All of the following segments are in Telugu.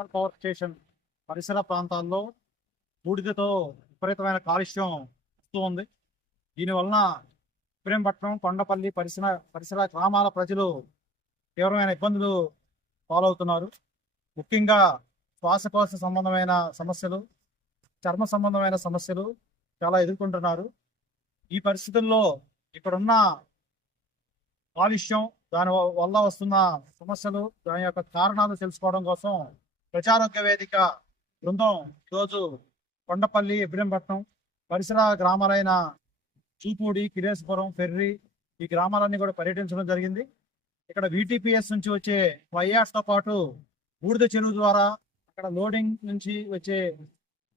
థర్మల్ పవర్ స్టేషన్ పరిసర ప్రాంతాల్లో బూడిదతో విపరీతమైన కాలుష్యం వస్తూ ఉంది. దీనివలన ఇబ్రహీంపట్నం, కొండపల్లి పరిసర పరిసర గ్రామాల ప్రజలు తీవ్రమైన ఇబ్బందులు పాలవుతున్నారు. ముఖ్యంగా శ్వాసకోశ సంబంధమైన సమస్యలు, చర్మ సంబంధమైన సమస్యలు చాలా ఎదుర్కొంటున్నారు. ఈ పరిస్థితుల్లో ఇక్కడున్న కాలుష్యం, దాని వల్ల వస్తున్న సమస్యలు, దాని యొక్క కారణాలు తెలుసుకోవడం కోసం ప్రజారోగ్య వేదిక బృందం ఈరోజు కొండపల్లి, ఇబ్రహీంపట్నం పరిసర గ్రామాలైన చూపూడి, కిలేశ్వరం, ఫెర్రి ఈ గ్రామాలన్నీ కూడా పర్యటించడం జరిగింది. ఇక్కడ VTPS నుంచి వచ్చే ఫ్లైయాష్తో పాటు బూడిద చెరువు ద్వారా అక్కడ లోడింగ్ నుంచి వచ్చే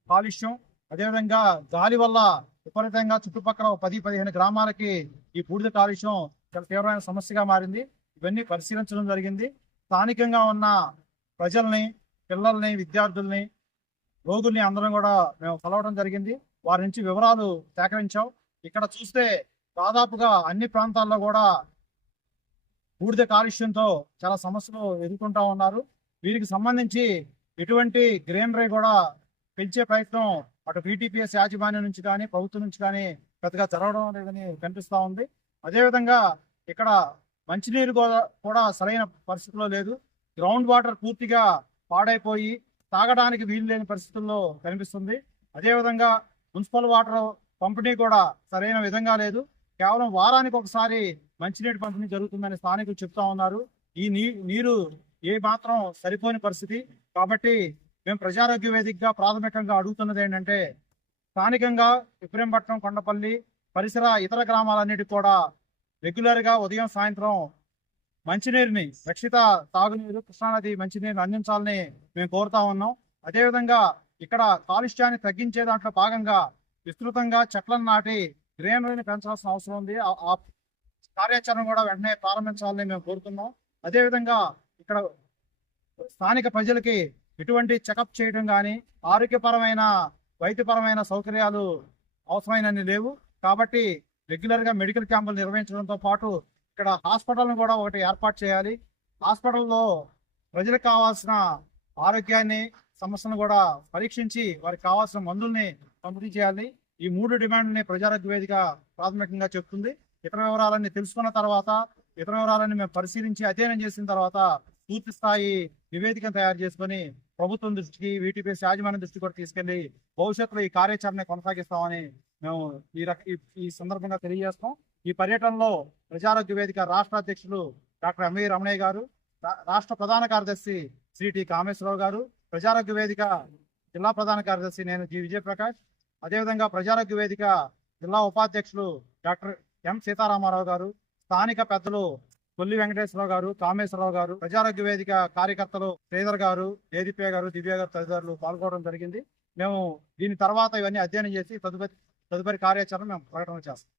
కాలుష్యం, అదేవిధంగా గాలి వల్ల విపరీతంగా చుట్టుపక్కల 10-15 గ్రామాలకి ఈ బూడిద కాలుష్యం చాలా తీవ్రమైన సమస్యగా మారింది. ఇవన్నీ పరిశీలించడం జరిగింది. స్థానికంగా ఉన్న ప్రజల్ని, పిల్లల్ని, విద్యార్థుల్ని, రోగుల్ని అందరం కూడా మేము కలవడం జరిగింది. వారి నుంచి వివరాలు సేకరించాం. ఇక్కడ చూస్తే దాదాపుగా అన్ని ప్రాంతాల్లో కూడా బూడిద కాలుష్యంతో చాలా సమస్యలు ఎదుర్కొంటా ఉన్నారు. వీరికి సంబంధించి ఎటువంటి గ్రీనరీ కూడా పెంచే ప్రయత్నం అటు VTPS యాజమాన్యం నుంచి కానీ, ప్రభుత్వం నుంచి కానీ పెద్దగా జరగడం లేదని కనిపిస్తూ ఉంది. అదేవిధంగా ఇక్కడ మంచినీరు కూడా సరైన పరిస్థితిలో లేదు. గ్రౌండ్ వాటర్ పూర్తిగా పాడైపోయి తాగడానికి వీలు లేని పరిస్థితుల్లో కనిపిస్తుంది. అదేవిధంగా మున్సిపల్ వాటర్ పంపిణీ కూడా సరైన విధంగా లేదు. కేవలం వారానికి ఒకసారి మంచినీటి పంపిణీ జరుగుతుందని స్థానికులు చెప్తా ఉన్నారు. ఈ నీరు ఏ మాత్రం సరిపోని పరిస్థితి. కాబట్టి మేము ప్రజారోగ్య వేదికగా ప్రాథమికంగా అడుగుతున్నది ఏంటంటే, స్థానికంగా ఇబ్రహీంపట్నం, కొండపల్లి పరిసర ఇతర గ్రామాలన్నిటికీ కూడా రెగ్యులర్గా ఉదయం, సాయంత్రం మంచినీరుని, రక్షిత తాగునీరు, కృష్ణానది మంచినీరుని అందించాలని మేము కోరుతా ఉన్నాం. అదేవిధంగా ఇక్కడ కాలుష్యాన్ని తగ్గించే దాంట్లో భాగంగా విస్తృతంగా చెట్లను నాటి గ్రీనరీని పెంచాల్సిన అవసరం ఉంది. ఆ కార్యాచరణ కూడా వెంటనే ప్రారంభించాలని మేము కోరుతున్నాం. అదేవిధంగా ఇక్కడ స్థానిక ప్రజలకి ఎటువంటి చెకప్ చేయడం కానీ, ఆరోగ్యపరమైన, వైద్యపరమైన సౌకర్యాలు అవసరమైనన్ని లేవు. కాబట్టి రెగ్యులర్గా మెడికల్ క్యాంపులు నిర్వహించడంతో పాటు ఇక్కడ హాస్పిటల్ను కూడా ఒకటి ఏర్పాటు చేయాలి. హాస్పిటల్లో ప్రజలకు కావాల్సిన ఆరోగ్యాన్ని, సమస్యను కూడా పరీక్షించి వారికి కావాల్సిన మందుల్ని పంపిణీ చేయాలి. ఈ 3 డిమాండ్ని ప్రజారోగ్య వేదిక ప్రాథమికంగా చెప్తుంది. ఇతర వివరాలన్నీ తెలుసుకున్న తర్వాత, ఇతర వివరాలన్నీ మేము పరిశీలించి అధ్యయనం చేసిన తర్వాత పూర్తి స్థాయి నివేదికను తయారు చేసుకొని ప్రభుత్వం దృష్టికి, VTPS యాజమాన్యం దృష్టికి కూడా తీసుకెళ్లి భవిష్యత్తులో ఈ కార్యాచరణ కొనసాగిస్తామని మేము ఈ సందర్భంగా తెలియజేస్తాం. ఈ పర్యటనలో ప్రజారోగ్య వేదిక రాష్ట్ర అధ్యక్షులు డాక్టర్ MV రమణయ్య గారు, రాష్ట్ర ప్రధాన కార్యదర్శి శ్రీ టి కామేశ్వరరావు గారు, ప్రజారోగ్య వేదిక జిల్లా ప్రధాన కార్యదర్శి నేను జి విజయప్రకాష్, అదేవిధంగా ప్రజారోగ్య వేదిక జిల్లా ఉపాధ్యక్షులు డాక్టర్ ఎం సీతారామారావు గారు, స్థానిక పెద్దలు కొల్లి వెంకటేశ్వరరావు గారు, కామేశ్వరరావు గారు, ప్రజారోగ్య వేదిక కార్యకర్తలు శ్రీధర్ గారు, దేదీప్య గారు, దివ్య గారు తదితరులు పాల్గొనడం జరిగింది. మేము దీని తర్వాత ఇవన్నీ అధ్యయనం చేసి తదుపరి కార్యాచరణ మేము ప్రకటన చేస్తాం.